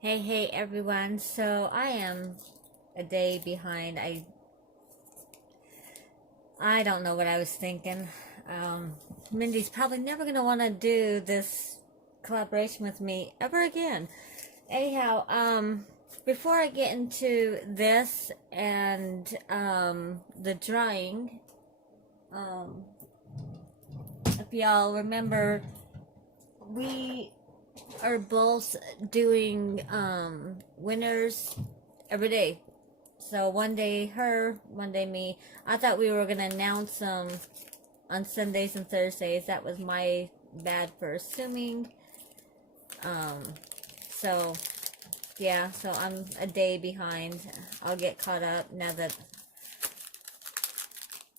Hey everyone. So I am a day behind. I don't know what I was thinking. Mindy's probably never gonna want to do this collaboration with me ever again. Anyhow, before I get into this and the drawing, um, if y'all remember, we are both doing winners every day. So one day her, one day me. I thought we were gonna announce them on Sundays and Thursdays. That was my bad for assuming. Um, so yeah, so I'm a day behind. I'll get caught up now that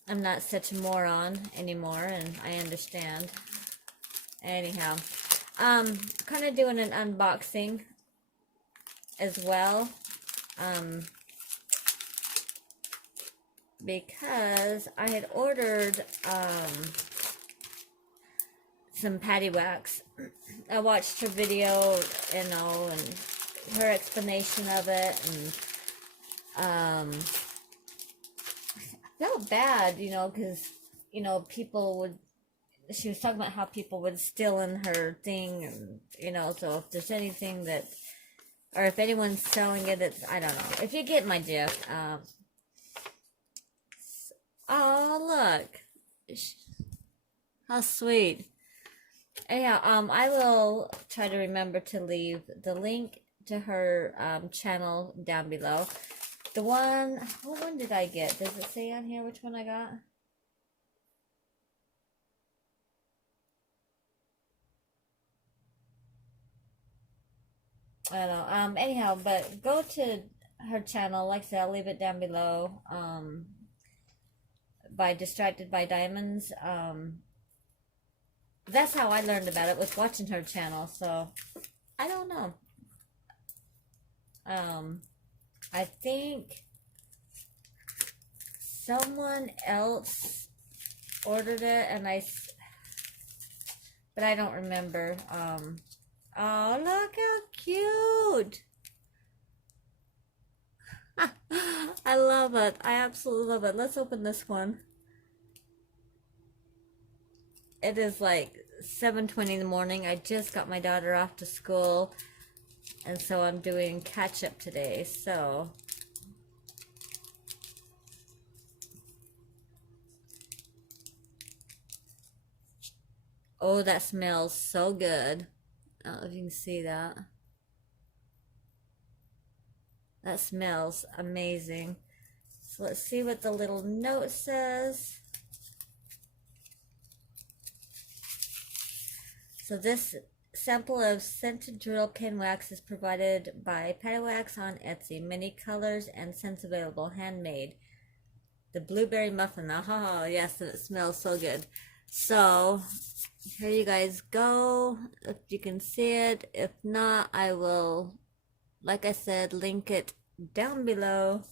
I'm not such a moron anymore, and I understand. Anyhow, kind of doing an unboxing as well. Because I had ordered some patty wax. I watched her video, and her explanation of it, and I felt bad, because people would. She was talking about how people would steal in her thing, and so if there's anything that, or if anyone's selling it, it's I don't know. If you get my drift. Oh, look. How sweet. Yeah, I will try to remember to leave the link to her channel down below. The one, what one did I get? Does it say on here which one I got? I don't know. Anyhow, but go to her channel. Like I said, I'll leave it down below. By Distracted by Diamonds. That's how I learned about it, was watching her channel. So I don't know. I think someone else ordered it, but I don't remember. Oh, look how cute! I love it. I absolutely love it. Let's open this one. It is like 7:20 in the morning. I just got my daughter off to school, and so I'm doing catch up today. So oh, that smells so good. I don't know if you can see that. That smells amazing. So let's see what the little note says. So this sample of scented drill pin wax is provided by Patty Wax on Etsy. Many colors and scents available, handmade. The blueberry muffin. Ah, yes, and it smells so good. So here you guys go. If you can see it. If not, I will, like I said, link it down below.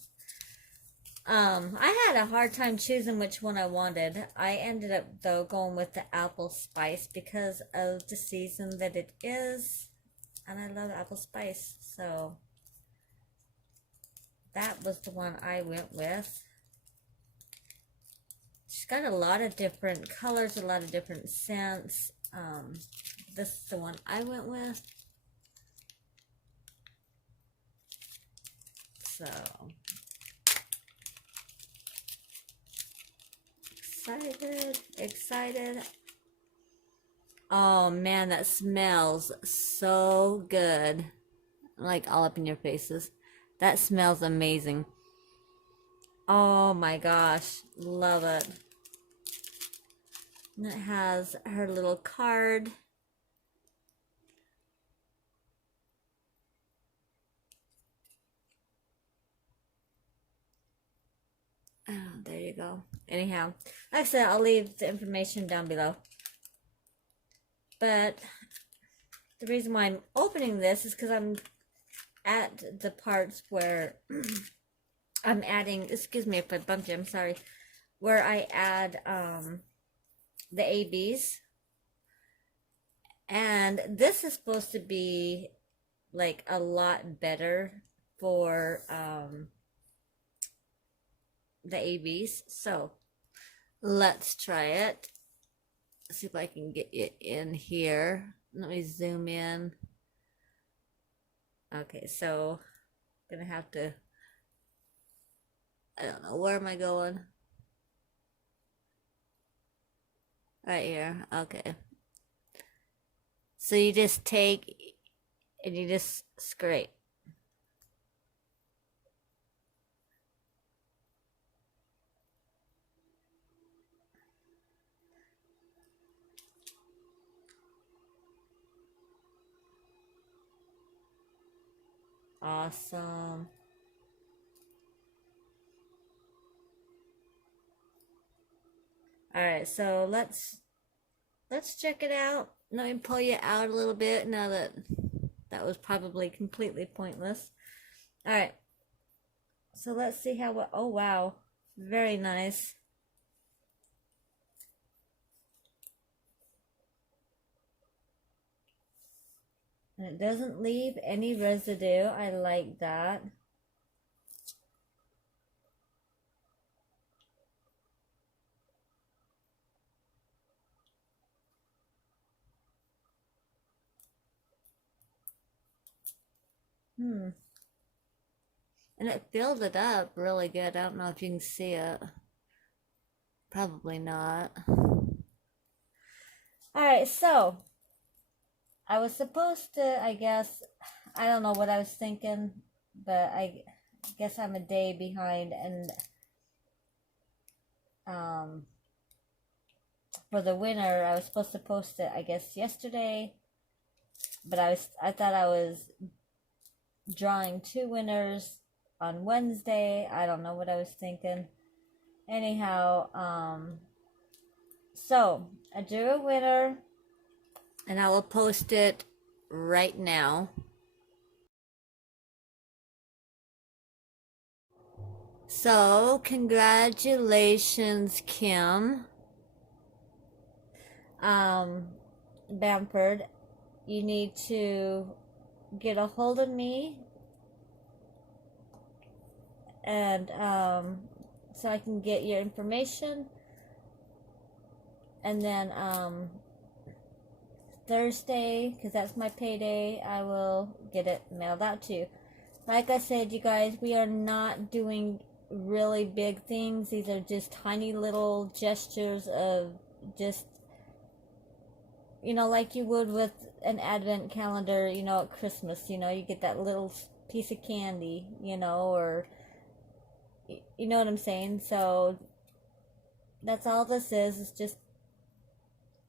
I had a hard time choosing which one I wanted. I ended up, though, going with the apple spice because of the season that it is. And I love apple spice. So that was the one I went with. She's got a lot of different colors, a lot of different scents. This is the one I went with. So excited. Oh man, that smells so good. Like all up in your faces. That smells amazing. Oh my gosh, love it. And it has her little card. Oh, there you go. Anyhow, like I said, I'll leave the information down below. But the reason why I'm opening this is because I'm at the parts where I'm adding, excuse me if I bumped you, I'm sorry, where I add the ABs. And this is supposed to be like a lot better for the ABs. So let's try it. See if I can get it in here. Let me zoom in. Okay, so I'm gonna have to, I don't know, where am I going? Right here. Okay. So you just take and you just scrape. Awesome. All right, so let's check it out. Let me pull you out a little bit now that that was probably completely pointless. All right. So let's see how, oh wow. Very nice. And it doesn't leave any residue. I like that. Hmm. And it filled it up really good. I don't know if you can see it. Probably not. All right, so I was supposed to, I guess, I don't know what I was thinking, but I guess I'm a day behind. And for the winner, I was supposed to post it, I guess, yesterday, but I thought I was drawing two winners on Wednesday. I don't know what I was thinking. Anyhow, so I drew a winner and I will post it right now. So, congratulations, Kim. Bamford, you need to get a hold of me and so I can get your information, and then Thursday, because that's my payday, I will get it mailed out to you. Like I said, you guys, we are not doing really big things. These are just tiny little gestures of just, you know, like you would with an advent calendar, you know, at Christmas, you know, you get that little piece of candy, you know, or, you know what I'm saying? So that's all this is. It's just,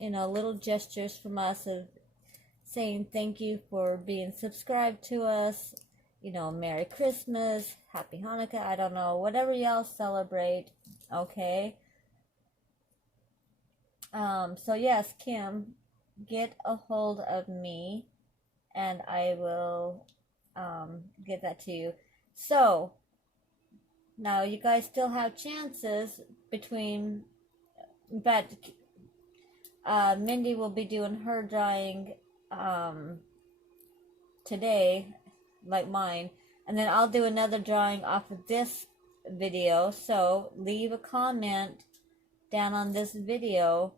you know, little gestures from us of saying thank you for being subscribed to us. You know, Merry Christmas, Happy Hanukkah, I don't know, whatever y'all celebrate, okay? So yes, Kim, get a hold of me and I will get that to you. So, now you guys still have chances between, but Mindy will be doing her drawing today, like mine, and then I'll do another drawing off of this video. So leave a comment down on this video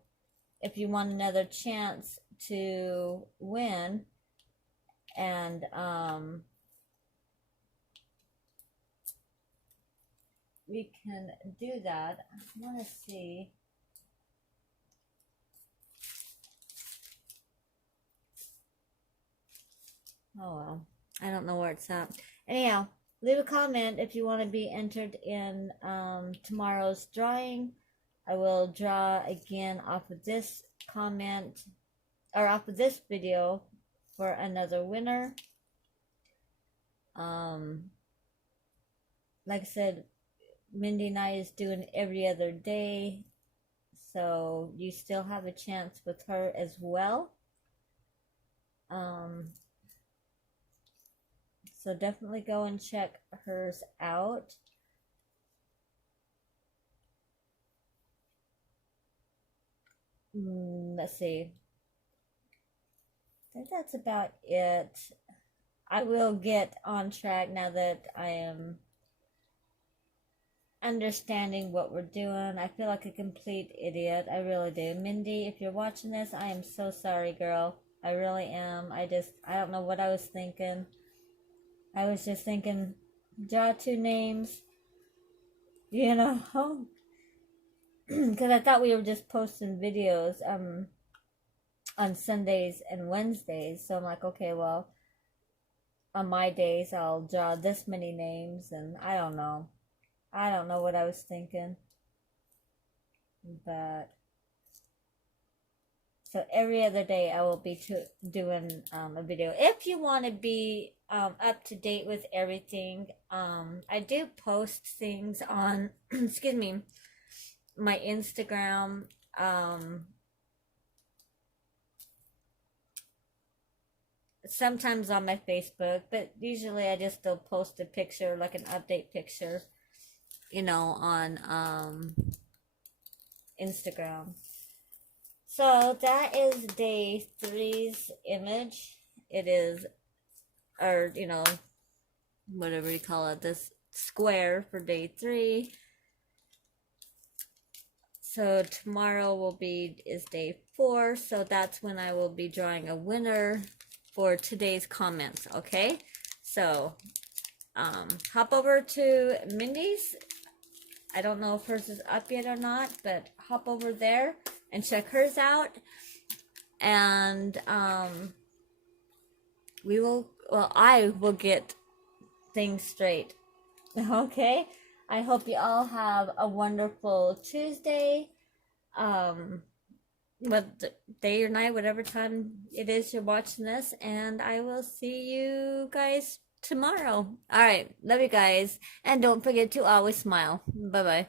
if you want another chance to win, and we can do that. I want to see. Oh well, I don't know where it's at. Anyhow, leave a comment if you want to be entered in tomorrow's drawing. I will draw again off of this comment, or off of this video, for another winner. Like I said, Mindy and I is doing every other day, so you still have a chance with her as well. So definitely go and check hers out. Let's see. I think that's about it. I will get on track now that I am understanding what we're doing. I feel like a complete idiot. I really do. Mindy, if you're watching this, I am so sorry, girl. I really am. I don't know what I was thinking. I was just thinking, draw two names, you know, because I thought we were just posting videos on Sundays and Wednesdays. So I'm like, okay, well, on my days I'll draw this many names, and I don't know. I don't know what I was thinking. But so every other day I will be doing a video. If you want to be up to date with everything, I do post things on, excuse me, my Instagram. Sometimes on my Facebook, but usually I just still post a picture, like an update picture, on Instagram. So that is day 3's image. It is, or whatever you call it, this square for day 3. So tomorrow is day 4, so that's when I will be drawing a winner for today's comments. Okay, so hop over to Mindy's. I don't know if hers is up yet or not, but hop over there and check hers out, and I will get things straight. Okay, I hope you all have a wonderful Tuesday, what day or night, whatever time it is you're watching this, and I will see you guys tomorrow. All right, love you guys, and don't forget to always smile. Bye bye.